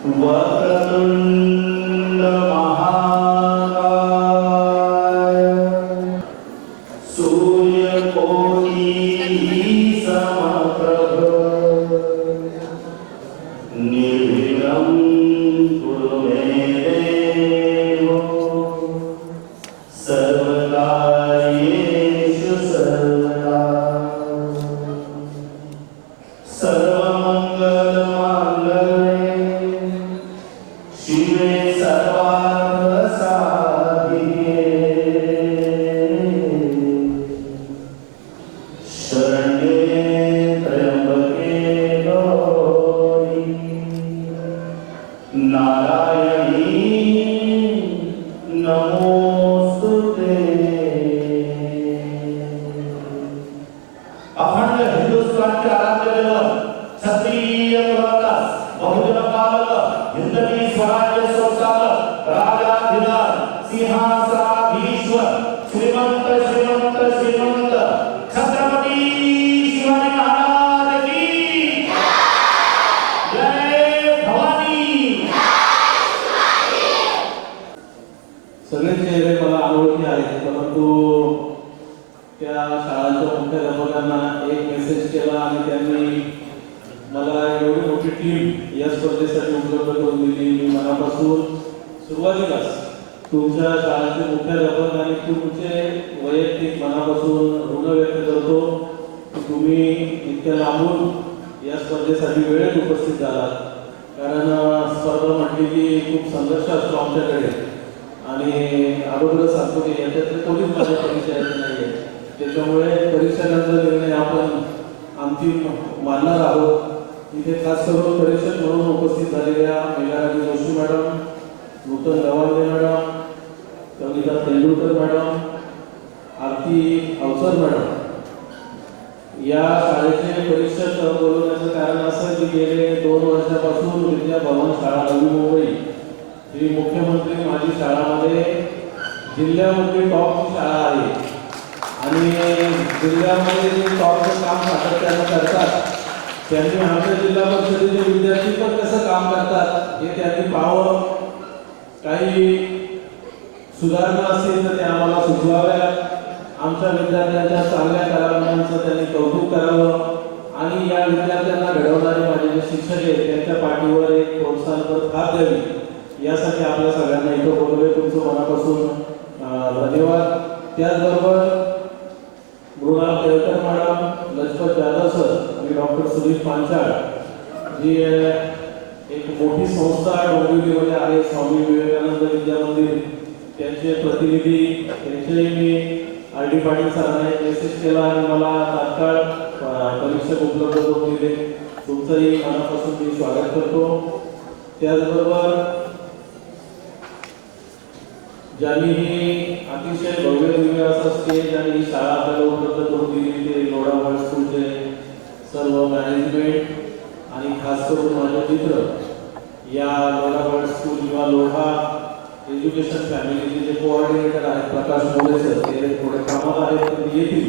वक्रतुंड महाकाय सूर्यकोटि समप्रभ निर्विघ्नं कुरु मे देव सर्वकार्येषु सर्वदा सर्वमंगलमांगल्ये शिवे सर्वार्थसाधिके शरण्ये त्र्यंबके गौरी नारायणी नमोस्तुते। अखंड हिंदुस्थानचे आराध्य दैवत क्षत्रिय कुलावतार बहुजन पालक हिंदवी स्वराज्य संस्थापक राजाधिराज सिंहासनाधीश्वर श्रीमंत श्रीमंत श्रीमंत छत्रपती शिवाजी महाराज की जय भवानी। सगळे चेहरे मला अनोळखी आहेत, परंतु त्या शाळांच्या मुख्याध्यापकांना एक मेसेज केला आणि त्यांनी मला एवढी मोठी टीम या स्पर्धेसाठी उपलब्ध करून दिली। मी मनापासून सुरुवातीलाच तुमच्या शाळेचे मुख्याध्यापक आणि तुमचे वैयक्तिक मनापासून ऋण व्यक्त करतो की तुम्ही इतक्या लांबून या स्पर्धेसाठी वेळेत उपस्थित झालात। कारण स्पर्धा म्हटली की खूप संघर्ष असतो आमच्याकडे आणि अगोदरच सांगतो की याच्यातले कोणीच माझ्या परिचयाचे नाही आहे, त्याच्यामुळे परीक्षकांचा निर्णय आपण अंतिम मानणार आहोत। इथे खास करून परीक्षक म्हणून उपस्थित झालेल्या मेघाराणी जोशी मॅडम, नूतन गवांडे मॅडम, कविता तेंडुलकर मॅडम, आरती अवसर मॅडम, या शाळेचे परीक्षक बोलवण्याचं कारण असं की गेले 2 वर्षापासून विद्या भवन शाळा नवी मुंबई ही मुख्यमंत्री माझी शाळामध्ये जिल्ह्यामध्ये टॉपची शाळा आहे आणि जिल्ह्यामध्ये जे टॉपचं काम सातत्यानं करतात त्यांनी आमच्या जिल्हा परिषदेचे विद्यार्थी पण कसं काम करतात हे त्यांनी पाहावं। काही सुधारणा असतील तर ते आम्हाला सुचवाव्या। आमच्या विद्यार्थ्यांच्या चांगल्या कारभारांचं त्यांनी कौतुक करावं आणि या विद्यार्थ्यांना घडवणारे माझे जे शिक्षक आहेत त्यांच्या पाठीवर एक प्रोत्साहनपर थाप द्यावी, यासाठी आपल्या सगळ्यांना इथं बोलवले। तुमचं मनापासून धन्यवाद। त्याचबरोबर मृणाल केळकर मॅडम, लजपत जाधव सर आणि डॉक्टर सुधीर पांचाळ जी एक मोठी संस्था डोंबिवलीमध्ये आहे स्वामी विवेकानंद विद्या मंदिर, त्यांचे प्रतिनिधी त्यांच्याही मी RD पाटील सरांना एक मेसेज केला आणि मला तात्काळ परीक्षक उपलब्ध करून दिले। तुमचंही मनापासून मी स्वागत करतो। त्याचबरोबर ज्यांनी अतिशय भव्य दिव्य असं स्टेज आणि ही शाळा आपल्याला उपलब्ध करून दिली ते लोढा वर्ल्ड स्कूलचे सर्व मॅनेजमेंट आणि खास करून माझे मित्र या लोढा वर्ल्ड स्कूल किंवा लोढा एज्युकेशन फॅमिलीचे जे कोऑर्डिनेटर आहेत प्रकाश मोरे सर, ते थोडे कामात आहेत पण येतील,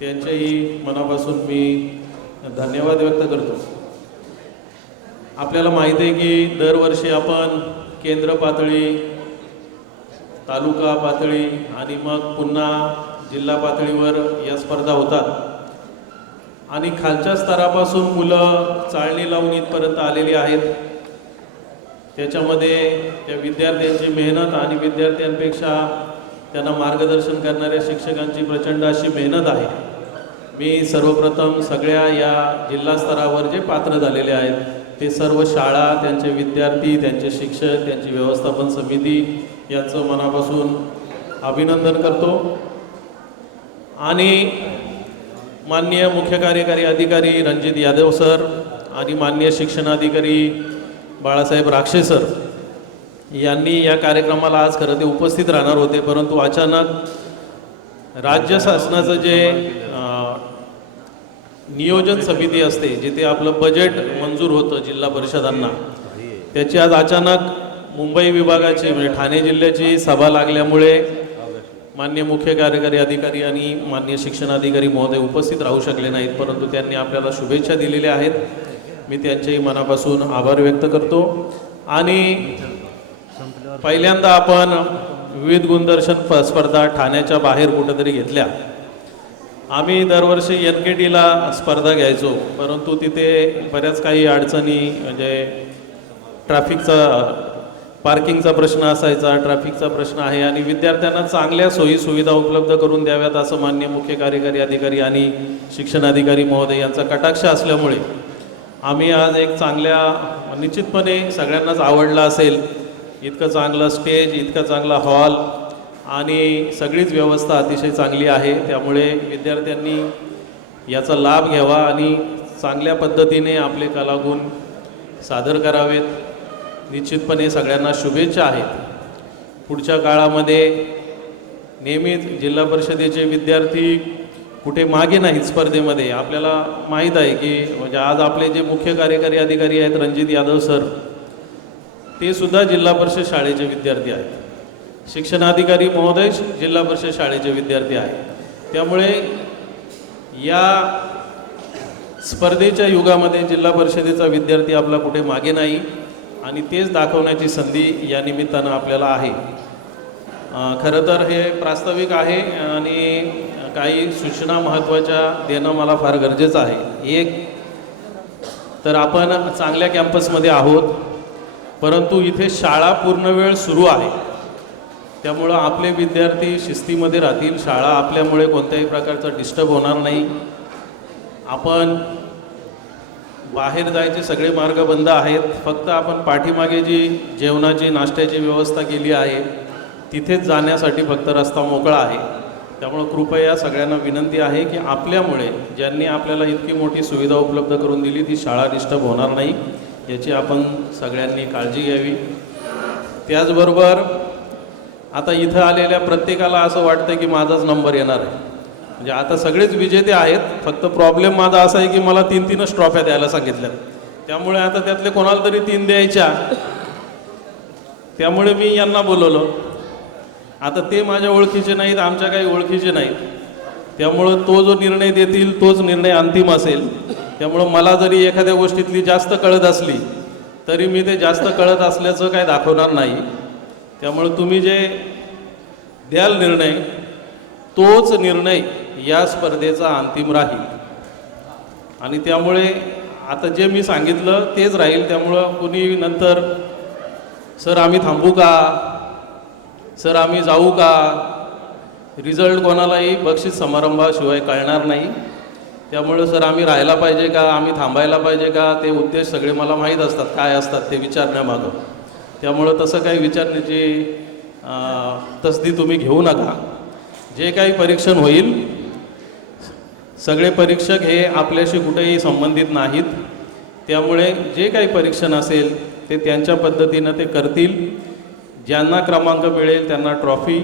त्यांच्याही मनापासून मी धन्यवाद व्यक्त करतो। आपल्याला माहिती आहे की दरवर्षी आपण केंद्र पातळी, तालुका पातळी आणि मग पुन्हा जिल्हा पातळीवर या स्पर्धा होतात आणि खालच्या स्तरापासून मुलं चाळणी लावून इथपर्यंत आलेली आहेत। त्याच्यामध्ये त्या विद्यार्थ्यांची मेहनत आणि विद्यार्थ्यांपेक्षा त्यांना मार्गदर्शन करणाऱ्या शिक्षकांची प्रचंड अशी मेहनत आहे। मी सर्वप्रथम सगळ्या या जिल्हा स्तरावर जे पात्र झालेले आहेत ते सर्व शाळा, त्यांचे विद्यार्थी, त्यांचे शिक्षक, त्यांची व्यवस्थापन समिती यांचं मनापासून अभिनंदन करतो आणि माननीय मुख्य कार्यकारी अधिकारी रणजित यादव सर आणि माननीय शिक्षणाधिकारी बाळासाहेब राक्षे सर यांनी या कार्यक्रमाला आज खरं ते उपस्थित राहणार होते, परंतु अचानक राज्य शासनाचं जे नियोजन समिती असते जिथे आपलं बजेट मंजूर होतं जिल्हा परिषदांना, त्याची आज अचानक मुंबई विभागाची म्हणजे ठाणे जिल्ह्याची सभा लागल्यामुळे माननीय मुख्य कार्यकारी अधिकारी आणि माननीय शिक्षणाधिकारी महोदय उपस्थित राहू शकले नाहीत, परंतु त्यांनी आपल्याला शुभेच्छा दिलेल्या आहेत। मी त्यांच्याही मनापासून आभार व्यक्त करतो आणि पहिल्यांदा आपण विविध गुणदर्शन स्पर्धा ठाण्याच्या बाहेर कुठेतरी घेतल्या. आम्ही दरवर्षी NKTला स्पर्धा घ्यायचो, परंतु तिथे बऱ्याच काही अडचणी म्हणजे ट्रॅफिकचा पार्किंगचा प्रश्न असायचा, ट्रॅफिकचा प्रश्न आहे आणि विद्यार्थ्यांना चांगल्या सोयी सुविधा उपलब्ध करून द्याव्यात असं माननीय मुख्य कार्यकारी अधिकारी आणि शिक्षण अधिकारी महोदय यांचा कटाक्ष असल्यामुळे आम्ही आज एक चांगल्या निश्चितपणे सगळ्यांनाच आवडला असेल इतकं चांगलं स्टेज, इतका चांगला हॉल आणि सगळीच व्यवस्था अतिशय चांगली आहे. त्यामुळे विद्यार्थ्यांनी याचा लाभ घ्यावा आणि चांगल्या पद्धतीने आपले कलागुण सादर करावेत. निश्चितपणे सगळ्यांना शुभेच्छा आहेत. पुढच्या काळामध्ये नेहमीच जिल्हा परिषदेचे विद्यार्थी कुठे मागे नाहीत स्पर्धेमध्ये. आपल्याला माहीत आहे की म्हणजे आज आपले जे मुख्य कार्यकारी अधिकारी आहेत रणजित यादव सर, ते सुद्धा जिल्हा परिषद शाळेचे विद्यार्थी आहेत. शिक्षणाधिकारी महोदय जिल्हा परिषद शाळेचे विद्यार्थी आहेत. त्यामुळे या स्पर्धेच्या युगामध्ये जिल्हा परिषदेचा विद्यार्थी आपला कुठे मागे नाही आणि तेच दाखवण्याची संधी या निमित्तानं आपल्याला आहे. खरं तर हे प्रास्ताविक आहे आणि काही सूचना महत्त्वाच्या देणं मला फार गरजेचं आहे. एक तर आपण चांगल्या कॅम्पसमध्ये आहोत, परंतु इथे शाळा पूर्ण वेळ सुरू आहे. त्यामुळं आपले विद्यार्थी शिस्तीमध्ये राहतील, शाळा आपल्यामुळे कोणत्याही प्रकारचा डिस्टर्ब होणार नाही. आपण बाहेर जायचे सगळे मार्ग बंद आहेत. फक्त आपण पाठीमागे जी जेवणाची नाश्त्याची व्यवस्था केली आहे तिथेच जाण्यासाठी फक्त रस्ता मोकळा आहे. त्यामुळं कृपया सगळ्यांना विनंती आहे की आपल्यामुळे ज्यांनी आपल्याला इतकी मोठी सुविधा उपलब्ध करून दिली ती शाळा डिस्टर्ब होणार नाही याची आपण सगळ्यांनी काळजी घ्यावी. त्याचबरोबर आता इथं आलेल्या प्रत्येकाला असं वाटतं की माझाच नंबर येणार आहे. म्हणजे आता सगळेच विजेते आहेत, फक्त प्रॉब्लेम माझा असा आहे की मला 3-3च ट्रॉफ्या द्यायला सांगितल्या. त्यामुळे आता त्यातले कोणाला तरी 3 द्यायच्या. त्यामुळे मी यांना बोलवलं. आता ते माझ्या ओळखीचे नाहीत, आमच्या काही ओळखीचे नाहीत. त्यामुळं तो जो निर्णय देतील तोच निर्णय अंतिम असेल. त्यामुळं मला जरी एखाद्या गोष्टीतली जास्त कळत असली तरी मी ते जास्त कळत असल्याचं काय दाखवणार नाही. त्यामुळं तुम्ही जे द्याल निर्णय तोच निर्णय या स्पर्धेचा अंतिम राहील आणि त्यामुळे आता जे मी सांगितलं तेच राहील. त्यामुळं कुणी नंतर सर आम्ही थांबू का, सर आम्ही जाऊ का, रिझल्ट कोणालाही बक्षीस समारंभाशिवाय कळणार नाही. त्यामुळे सर आम्ही राहायला पाहिजे का, आम्ही थांबायला पाहिजे का, ते उद्देश सगळे मला माहीत असतात काय असतात ते विचारण्यामागं. त्यामुळं तसं काही विचारण्याची तसदी तुम्ही घेऊ नका. जे काही परीक्षण होईल सगळे परीक्षक हे आपल्याशी कुठेही संबंधित नाहीत. त्यामुळे जे काही परीक्षण असेल ते त्यांच्या पद्धतीनं ते करतील. ज्यांना क्रमांक मिळेल त्यांना ट्रॉफी,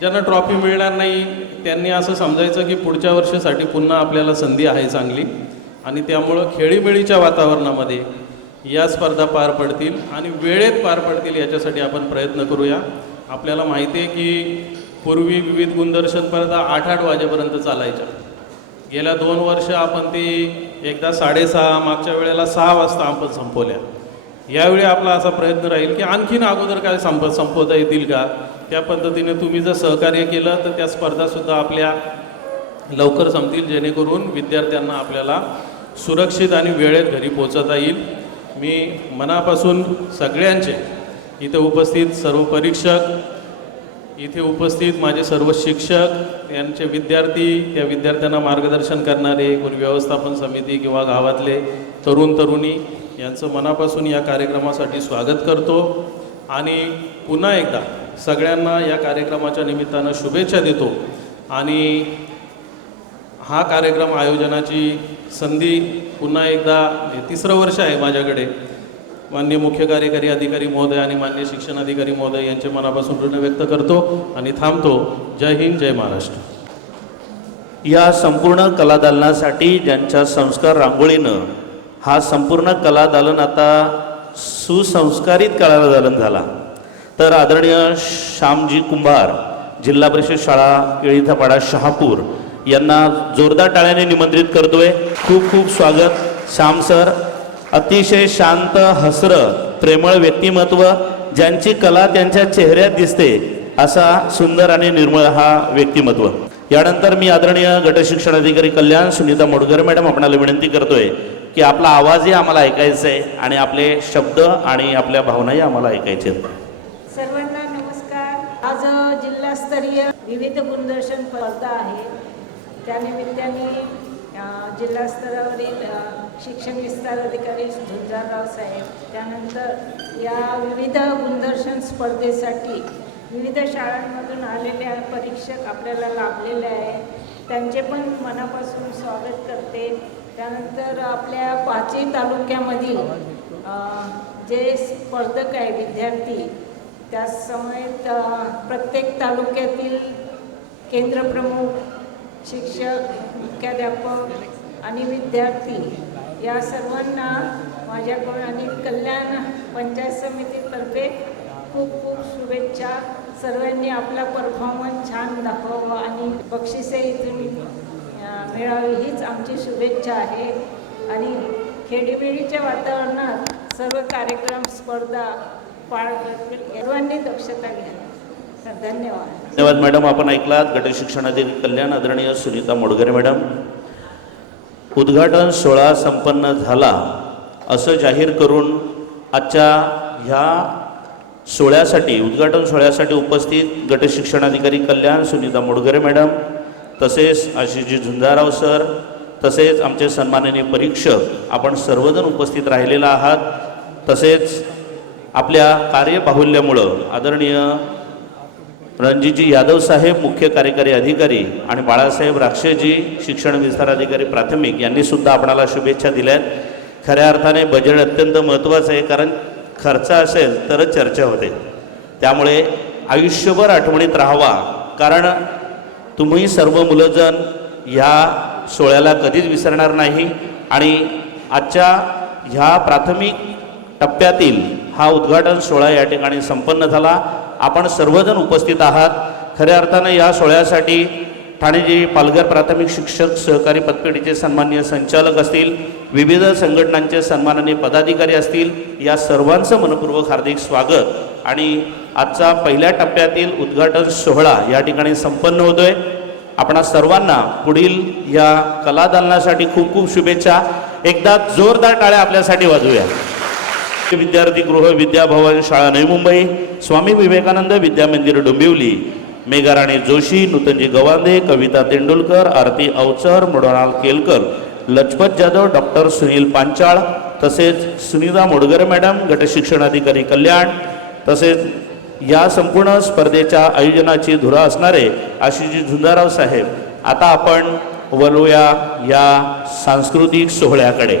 ज्यांना ट्रॉफी मिळणार नाही त्यांनी असं समजायचं की पुढच्या वर्षासाठी पुन्हा आपल्याला संधी आहे चांगली आणि त्यामुळं खेळीमेळीच्या वातावरणामध्ये या स्पर्धा पार पडतील आणि वेळेत पार पडतील याच्यासाठी आपण प्रयत्न करूया. आपल्याला माहिती आहे की पूर्वी विविध गुणदर्शन स्पर्धा 8-8 वाजेपर्यंत चालायच्या. गेल्या 2 वर्ष आपण ती एकदा 6:30, मागच्या वेळेला 6 वाजता आपण संपवल्या. यावेळी आपला असा प्रयत्न राहील की आणखीन अगोदर काय संपवता येतील का, त्या पद्धतीने तुम्ही जर सहकार्य केलं तर त्या स्पर्धासुद्धा आपल्या लवकर संपतील, जेणेकरून विद्यार्थ्यांना आपल्याला सुरक्षित आणि वेळेत घरी पोहोचवता येईल. मी मनापासून सगळ्यांचे इथे उपस्थित सर्व परीक्षक, इथे उपस्थित माझे सर्व शिक्षक, यांचे विद्यार्थी, त्या विद्यार्थ्यांना मार्गदर्शन करणारे, कोणी व्यवस्थापन समिती किंवा गावातले तरुणी यांचं मनापासून या कार्यक्रमासाठी स्वागत करतो आणि पुन्हा एकदा सगळ्यांना या कार्यक्रमाच्या निमित्तानं शुभेच्छा देतो. आणि हा कार्यक्रम आयोजनाची संधी पुन्हा एकदा 3रं वर्ष आहे माझ्याकडे. माननीय मुख्य कार्यकारी अधिकारी महोदय आणि माननीय शिक्षण अधिकारी महोदय यांचे मनापासून ऋण व्यक्त करतो आणि थांबतो. जय हिंद, जय महाराष्ट्र. या संपूर्ण कलादालनासाठी ज्यांच्या संस्कार रांगोळीनं हा संपूर्ण कलादालन आता सुसंस्कारित कलादालन झाला, तर आदरणीय श्यामजी कुंभार, जिल्हा परिषद शाळा केळीथापाडा शहापूर यांना जोरदार टाळ्याने निमंत्रित करतोय. खूप खूप स्वागत श्याम सर. अतिशय शांत, हसरं, प्रेमळ व्यक्तिमत्व, ज्यांची कला त्यांच्या चेहऱ्यात दिसते, असा सुंदर आणि निर्मळ हा व्यक्तिमत्व. यानंतर मी आदरणीय गट शिक्षण अधिकारी कल्याण सुनीता मोडगर मॅडम आपणाला विनंती करतोय की आपला आवाजही आम्हाला ऐकायचा आहे आणि आपले शब्द आणि आपल्या भावनाही आम्हाला ऐकायचे आहेत. सर्वांना नमस्कार. आज जिल्हास्तरीय विविध गुणदर्शन स्पर्धा आहे. त्यानिमित्ताने जिल्हा स्तरावरील शिक्षण विस्तार अधिकारी झुंजारराव साहेब, त्यानंतर या विविध गुणदर्शन स्पर्धेसाठी विविध शाळांमधून आलेले परीक्षक आपल्याला लाभलेले आहे, त्यांचे पण मनापासून स्वागत करते. त्यानंतर आपल्या पाचही तालुक्यामधील जे स्पर्धक आहे विद्यार्थी, त्या समेत प्रत्येक तालुक्यातील केंद्रप्रमुख, शिक्षक, मुख्याध्यापक आणि विद्यार्थी या सर्वांना माझ्याकडून आणि कल्याण पंचायत समितीतर्फे खूप खूप शुभेच्छा. सर्वांनी आपला परफॉर्मन्स छान दाखवावा आणि बक्षिसे इथून मिळावी हीच आमची शुभेच्छा आहे. आणि खेडीमेडीच्या वातावरणात सर्व कार्यक्रम स्पर्धा पार सर्वांनी दक्षता घ्यावी. धन्यवाद. धन्यवाद मॅडम. आपण ऐकलात गट शिक्षण अधिकारी कल्याण आदरणीय सुनीता मोडगरे मॅडम. उद्घाटन सोहळा संपन्न झाला असं जाहीर करून आजच्या ह्या सोहळ्यासाठी, उद्घाटन सोहळ्यासाठी उपस्थित गट शिक्षण अधिकारी कल्याण सुनीता मोडगरे मॅडम, तसेच आशिषजी झुंजारराव सर, तसेच आमचे सन्माननीय परीक्षक, आपण सर्वजण उपस्थित राहिलेला आहात. तसेच आपल्या कार्यबाहुल्यामुळं आदरणीय रणजितजी यादव साहेब मुख्य कार्यकारी अधिकारी आणि बाळासाहेब राक्षेजी शिक्षण विस्तार अधिकारी प्राथमिक यांनी सुद्धा आपणाला शुभेच्छा दिल्यात. खऱ्या अर्थाने बजेट अत्यंत महत्त्वाचं आहे, कारण खर्च असेल तरच चर्चा होते. त्यामुळे आयुष्यभर आठवणीत राहावा, कारण तुम्ही सर्व मुलंजण ह्या सोहळ्याला कधीच विसरणार नाही. आणि आजच्या ह्या प्राथमिक टप्प्यातील हा उद्घाटन सोहळा या ठिकाणी संपन्न झाला. आपण सर्वजण उपस्थित आहात. खऱ्या अर्थानं या सोहळ्यासाठी ठाणे जे पालघर प्राथमिक शिक्षक सहकारी पतपेढीचे सन्माननीय संचालक असतील, विविध संघटनांचे सन्माननीय पदाधिकारी असतील, या सर्वांचं मनपूर्वक हार्दिक स्वागत. आणि आजचा पहिल्या टप्प्यातील उद्घाटन सोहळा या ठिकाणी संपन्न होतोय. आपणा सर्वांना पुढील या कलादालनासाठी खूप खूप शुभेच्छा. एकदा जोरदार टाळ्या आपल्यासाठी वाजवूया. विद्यार्थी गृह विद्याभवन शाळा नवी मुंबई, स्वामी विवेकानंद विद्या मंदिर डोंबिवली, मेघाराणी जोशी, नूतनजी गवांदे, कविता तेंडुलकर, आरती अवचर, मृणाल केलकर, लजपत जाधव, डॉक्टर सुनील पांचाळ, तसेच सुनीता मोडगर मॅडम गट शिक्षण अधिकारी कल्याण, तसेच या संपूर्ण स्पर्धेच्या आयोजनाची धुरा असणारे आशिषजी झुंजारराव साहेब. आता आपण वळूया या सांस्कृतिक सोहळ्याकडे.